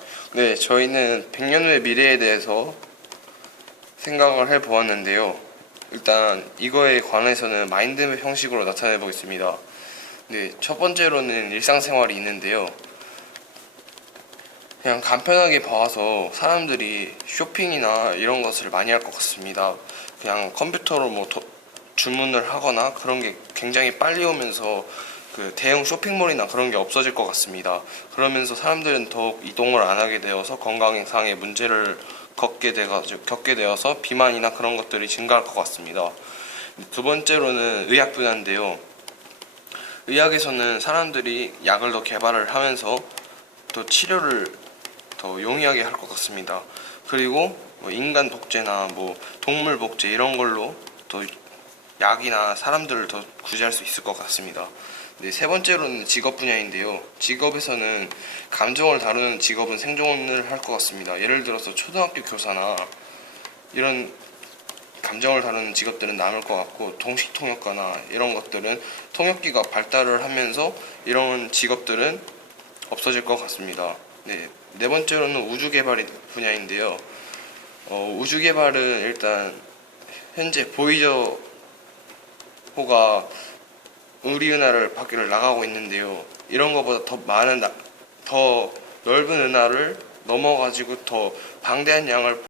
주시죠. 네, 저희는 100년 후의 미래에 대해서 생각을 해 보았는데요. 일단 이거에 관해서는 마인드맵 형식으로 나타내 보겠습니다. 네, 첫 번째로는 일상생활이 있는데요. 그냥 간편하게 봐서 사람들이 쇼핑이나 이런 것을 많이 할 것 같습니다. 그냥 컴퓨터로 뭐 도- 주문을 하거나 그런 게 굉장히 빨리 오면서 그 대형 쇼핑몰이나 그런 게 없어질 것 같습니다. 그러면서 사람들은 더욱 이동을 안 하게 되어서 건강상의 문제를 겪게 돼가지고 겪게 되어서 비만이나 그런 것들이 증가할 것 같습니다. 두 번째로는 의학 분야인데요. 의학에서는 사람들이 약을 더 개발을 하면서 또 치료를 더 용이하게 할 것 같습니다. 그리고 뭐 인간 복제나 뭐 동물 복제 이런 걸로 또 약이나 사람들을 더 구제할 수 있을 것 같습니다. 네, 세 번째로는 직업 분야인데요. 직업에서는 감정을 다루는 직업은 생존을 할 것 같습니다. 예를 들어서 초등학교 교사나 이런 감정을 다루는 직업들은 남을 것 같고 동식 통역가나 이런 것들은 통역기가 발달을 하면서 이런 직업들은 없어질 것 같습니다. 네, 네 번째로는 우주 개발 분야인데요. 어, 우주 개발은 일단 현재 보이저 호가 우리 은하를 밖을 나가고 있는데요. 이런 것보다 더 많은 나- 더 넓은 은하를 넘어가지고 더 방대한 양을